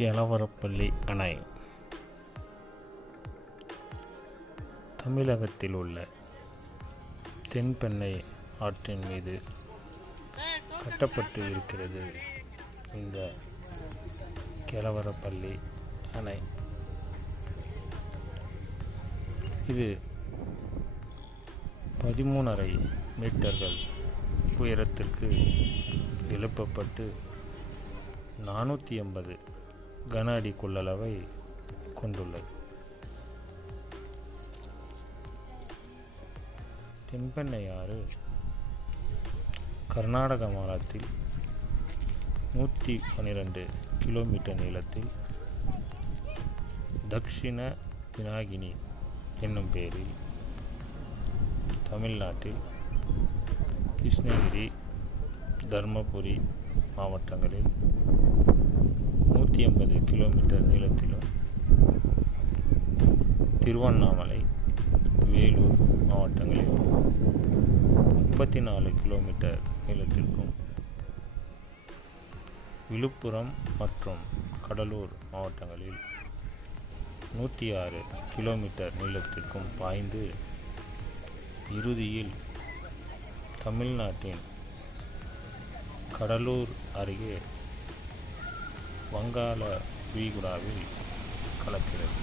கெலவரப்பள்ளி அணை. தமிழகத்தில் உள்ள தென்பெண்ணை ஆற்றின் மீது கட்டப்பட்டு இருக்கிறது இந்த கெலவரப்பள்ளி அணை. இது பதிமூணரை மீட்டர்கள் உயரத்திற்கு எழுப்பப்பட்டு நானூற்றி எண்பது கன அடி கொள்ளளவை கொண்டுள்ளது. தென்பெண்ணை ஆறு கர்நாடக மாநிலத்தில் நூற்றி பன்னிரெண்டு கிலோமீட்டர் நீளத்தில் தக்ஷிண பினாகினி என்னும் பெயரில் தமிழ்நாட்டில் கிருஷ்ணகிரி தர்மபுரி மாவட்டங்களில் நூற்றி ஐம்பது கிலோமீட்டர் நீளத்திலும் திருவண்ணாமலை வேலூர் மாவட்டங்களில் முப்பத்தி நாலு கிலோமீட்டர் நீளத்திற்கும் விழுப்புரம் மற்றும் கடலூர் மாவட்டங்களில் நூற்றி ஆறு கிலோமீட்டர் நீளத்திற்கும் பாய்ந்து இறுதியில் தமிழ்நாட்டின் கடலூர் அருகே வங்காள விரிகுடாவில் கலக்கிறது.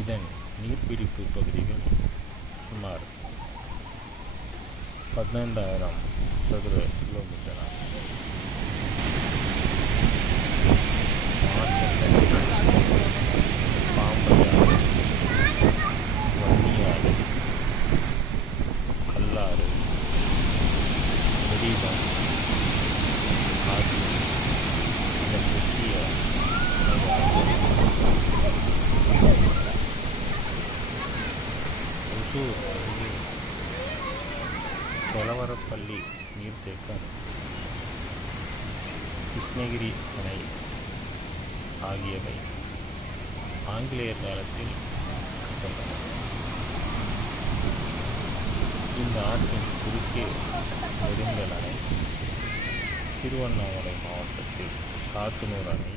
இதன் நீர்பிடிப்பு பகுதிகள் சுமார் பதினைந்தாயிரம் சதுர கிலோமீட்டர் ஆகும். கொலவரப்பள்ளி நீர்த்தேக்கம். கிருஷ்ணகிரி அணை ஆகியவை ஆங்கிலேயர் காலத்தில் கட்டப்பட்டன. இந்த ஆற்றின் குறுக்கே நெடுங்கல் அணை திருவண்ணாமலை மாவட்டத்தில் சாத்தனூர் அணை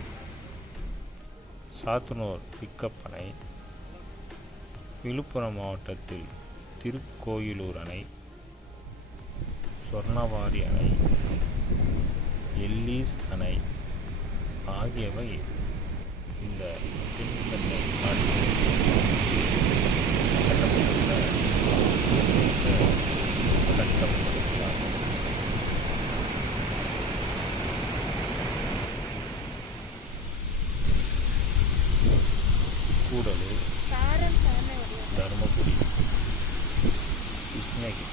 சாத்தனூர் பிக்கப் அணை விழுப்புரம் மாவட்டத்தில் திருக்கோயிலூர் அணை சொர்ணவாரி அணை எல்லீஸ் அணை ஆகியவை இந்த ஆற்றில் கட்டப்பட்டுள்ள கட்டமைப்புகளாகும் கூடலூர் தருமபுரி கிருஷ்ணகிரி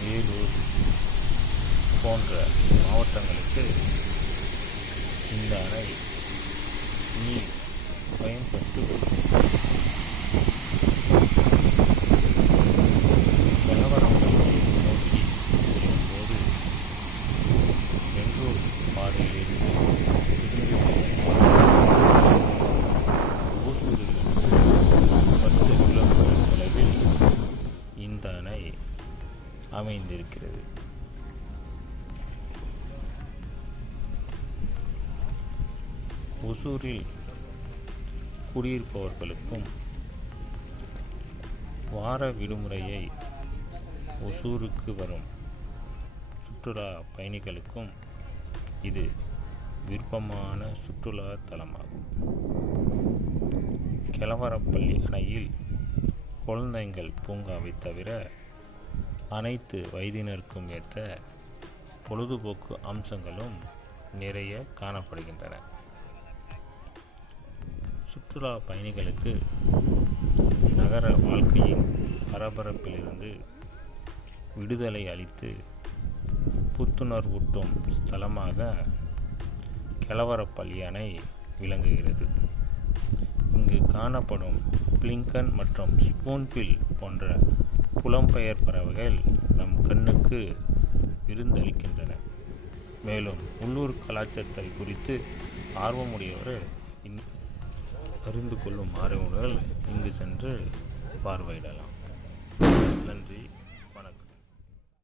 வேலூர் போன்ற மாவட்டங்களுக்கு இந்த அணை நீர் பயன்பட்டு வருகிறது ஒசூரில் குடியிருப்பவர்களுக்கும் வார விடுமுறையை ஒசூருக்கு வரும் சுற்றுலா பயணிகளுக்கும் இது விருப்பமான சுற்றுலா தலமாகும். கெலவரப்பள்ளி அணையில் குழந்தைகள் பூங்காவை தவிர அனைத்து வயதினருக்கும் ஏற்ற பொழுதுபோக்கு அம்சங்களும் நிறைய காணப்படுகின்றன. சுற்றுலா பயணிகளுக்கு நகர வாழ்க்கையின் பரபரப்பிலிருந்து விடுதலை அளித்து புத்துணர்வூட்டும் ஸ்தலமாக கெலவரப்பள்ளி அணை விளங்குகிறது. இங்கு காணப்படும் பிளிங்கன் மற்றும் ஸ்பூன்பில் போன்ற புலம்பெயர் பறவைகள் நம் கண்ணுக்கு விருந்தளிக்கின்றன. மேலும் உள்ளூர் கலாச்சாரத்தை குறித்து ஆர்வமுடையவர் இன் அறிந்து கொள்ளும் ஆர்வலர்கள் இங்கு சென்று பார்வையிடலாம். நன்றி.